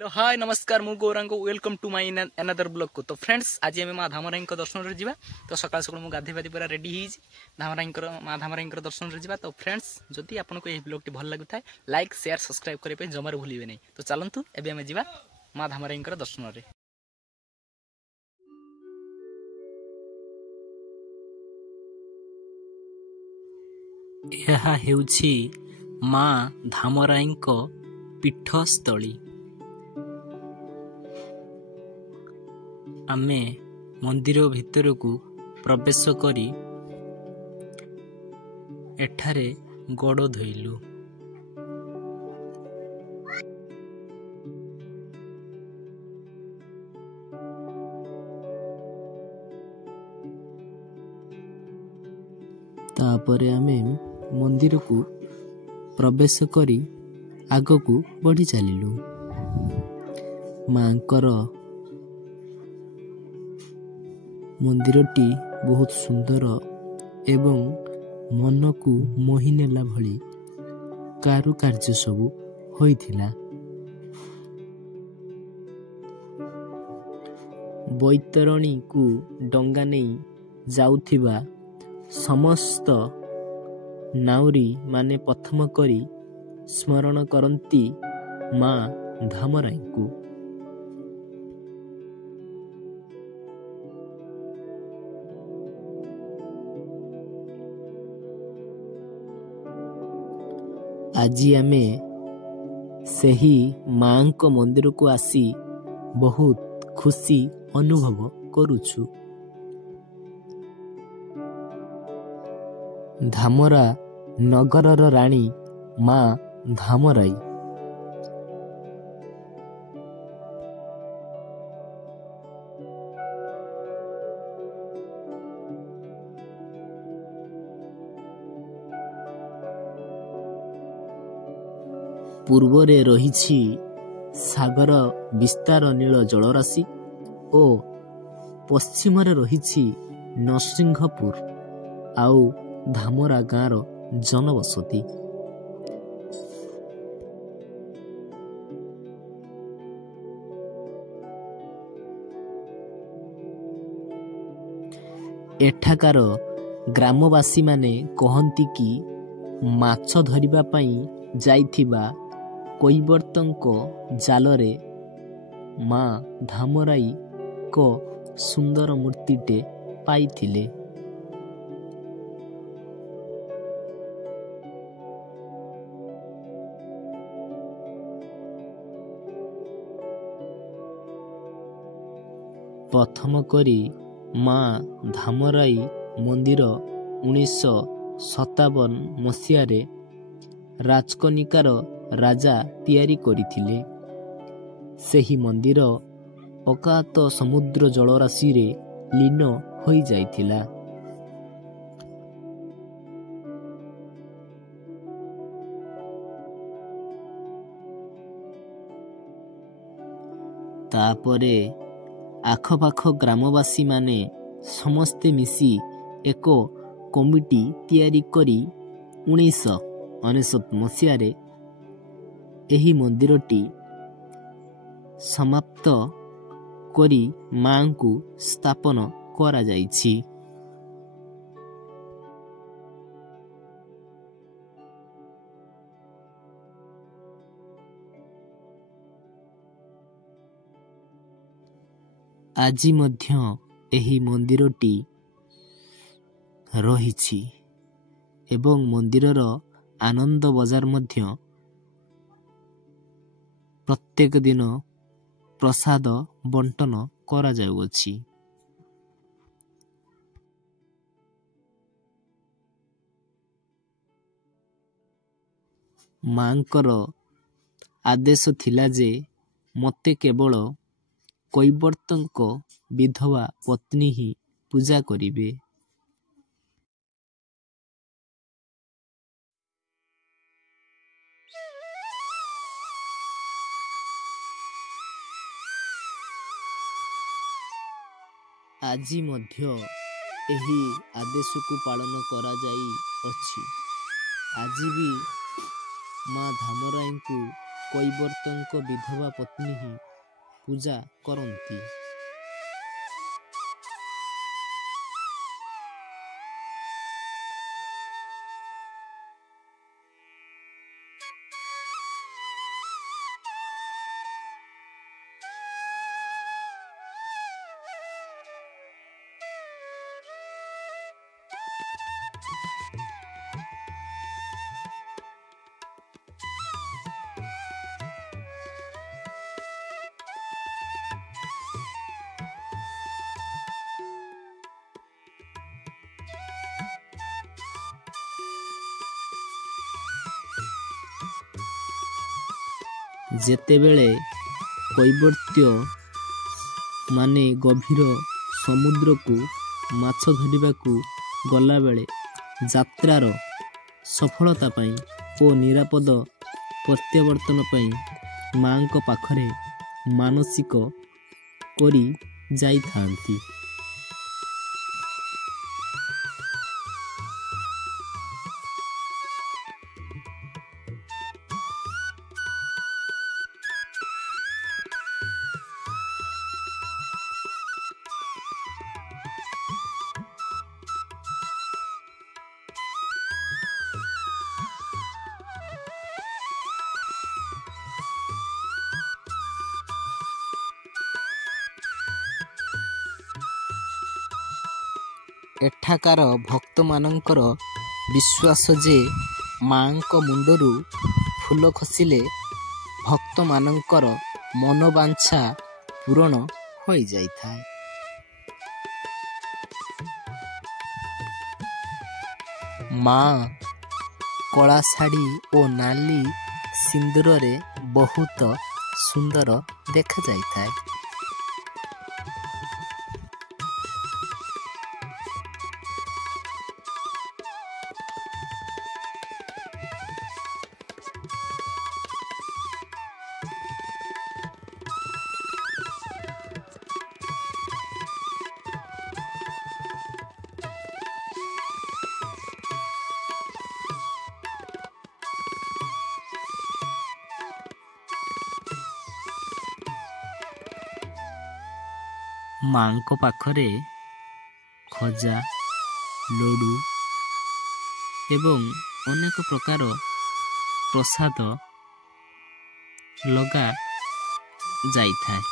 Hello hi नमस्कार मु Gaurang welcome to my another blog को। तो फ्रेंड्स आज आम माँ धामराई दर्शन रे जीवा। तो सकाल सकाल मु गाधे पाधि पूरा रेडी ही धामराई माँ धामराई दर्शन रे जीवा। तो फ्रेंड्स जदि आपको यह ब्लॉग टी भल लगुता है लाइक शेयर सब्सक्राइब करने जमार भूलिए नहीं। तो चलतु एबे आम जीवा माँ धामराई दर्शन रे। यह हेउछि माँ धामराई पीठस्थली। आमे मंदिर भितर को प्रवेश करी एठारे गोड़ धोइलु। तापरे आमे मंदिर को प्रवेश करी आग को बढ़ी चलिलु। मांकर मंदिरटी बहुत सुंदर एवं मन को मोहि नेला भली कारुकार्य सबु होइथिला। बैतरणी को डंगा नहीं जाउथिबा समस्त नाउरी माने प्रथम करी स्मरण करती माँ धामराई को। आज आमे सही माँ को मंदिर को आसी बहुत खुशी अनुभव करुछु। धामरा नगरर रानी माँ धामराई। पूर्वरे रहिछि सागर विस्तार नील जलराशि ओ पश्चिम रे रहिछि नरसिंहपुर आउ धामरा गाँर जनबसति। एठाकार ग्रामवासी माने कहंती कि माछ धरिबा पई जाइथिबा कैवर्तंको जालरे माँ धामराई को सुंदर मूर्तिटे पाइथिले। प्रथम करी माँ धामराई मंदिर 1957 मसीह राजकनिकार राजा तैयारी करिथिले। सेही मंदिर अकात समुद्र जलराशि रे लीन होई जाइथिला। तापरे आखपाख ग्रामवासी माने समस्ते मिसी एक कमिटी तैयारी करी 1999 मसीह एही मंदिरटी समाप्त करी मां को स्थापन करा जाइछि। आजी मध्य एही मंदिरटी रहिछि एवं मंदिरर आनंद बाजार मध्य प्रत्येक दिन प्रसाद बंटन करा जाउछि। मांकर आदेश थिला जे मते केवल कैवर्तंक विधवा पत्नी ही पूजा करिवे। आजी मध्य एही आदेश को पालन करा जाई अछि। आज भी माँ धामराई को କୈବର୍ତ୍ତଙ୍କ ବିଧବା ପତ୍ନୀ ହିଁ ପୂଜା କରନ୍ତି। ଯେତେବେଳେ କୈବର୍ତ୍ୟ ମାନେ ଗଭୀର ସମୁଦ୍ରକୁ ମାଛ ଧରିବାକୁ ଗଲାବେଳେ ଯାତ୍ରାର ସଫଳତା ପାଇଁ ଓ ନିରାପଦ ପ୍ରତ୍ୟାବର୍ତ୍ତନ ପାଇଁ ମାଙ୍କ ପାଖରେ ମାନସିକ କରି ଯାଇଥାନ୍ତି। ଏଠାକାର ଭକ୍ତମାନଙ୍କର ବିଶ୍ୱାସ ଯେ ମାଙ୍କ ମୁଣ୍ଡରୁ ଫୁଲ ଖସିଲେ ଭକ୍ତମାନଙ୍କର ମନବାଞ୍ଛା ପୂରଣ ହୋଇଯାଇଥାଏ। ମା କଳା ଶାଢ଼ୀ ଓ ନାଲି ସିନ୍ଦୁରରେ ବହୁତ ସୁନ୍ଦର ଦେଖାଯାଇଥାଏ। ମାଙ୍କ ପାଖରେ ଖଜା, ଲଡ଼ୁ ଏବଂ ଅନେକ ପ୍ରକାର ପ୍ରସାଦ ଲଗା ଯାଇଥାଏ।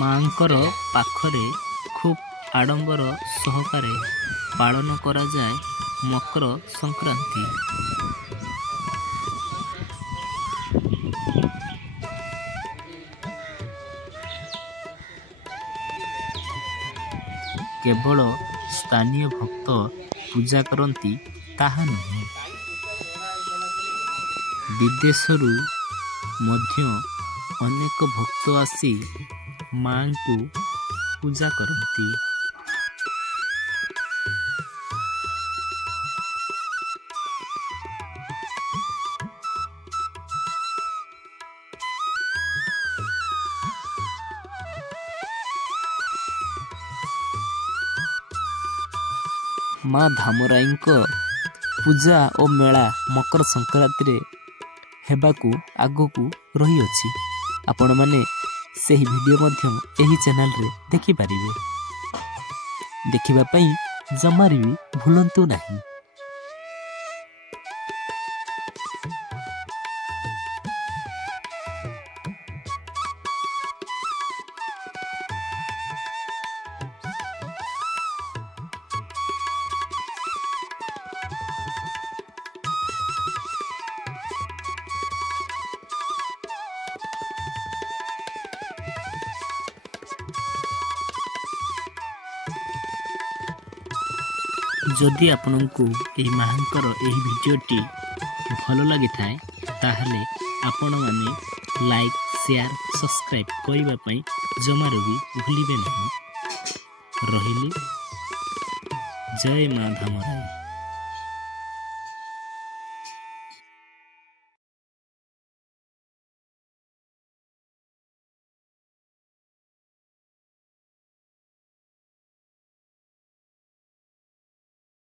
ମାଙ୍କର ପାଖରେ ଖୁବ୍ ଆଡ଼ମ୍ବର ସହକାରେ ପାଳନ କରାଯାଏ ମକର ସଂକ୍ରାନ୍ତି। କେବଳ ସ୍ଥାନୀୟ ଭକ୍ତ ପୂଜା କରନ୍ତି ତାହା ନୁହେଁ, ବିଦେଶରୁ ମଧ୍ୟ ଅନେକ ଭକ୍ତ ଆସି ମାଙ୍କୁ ପୂଜା କରନ୍ତି। ମା ଧାମରାଇଙ୍କ ପୂଜା ଓ ମେଳା ମକର ସଂକ୍ରାନ୍ତିରେ ହେବାକୁ ଆଗକୁ ରହିଅଛି। ଆପଣମାନେ ସେହି ଭିଡ଼ିଓ ମଧ୍ୟ ଏହି ଚ୍ୟାନେଲରେ ଦେଖିପାରିବେ। ଦେଖିବା ପାଇଁ ଜମାରେ ବି ଭୁଲନ୍ତୁ ନାହିଁ। ଯଦି ଆପଣଙ୍କୁ ଏହି ମାଙ୍କର ଏହି ଭିଡ଼ିଓଟି ଭଲ ଲାଗିଥାଏ ତାହେଲେ ଆପଣମାନେ ଲାଇକ୍, ସେୟାର, ସବସ୍କ୍ରାଇବ୍ କରିବା ପାଇଁ ଜମାରୁ ବି ଭୁଲିବେ ନାହିଁ। ରହିଲି। ଜୟ ମା ଧାମରାଇ।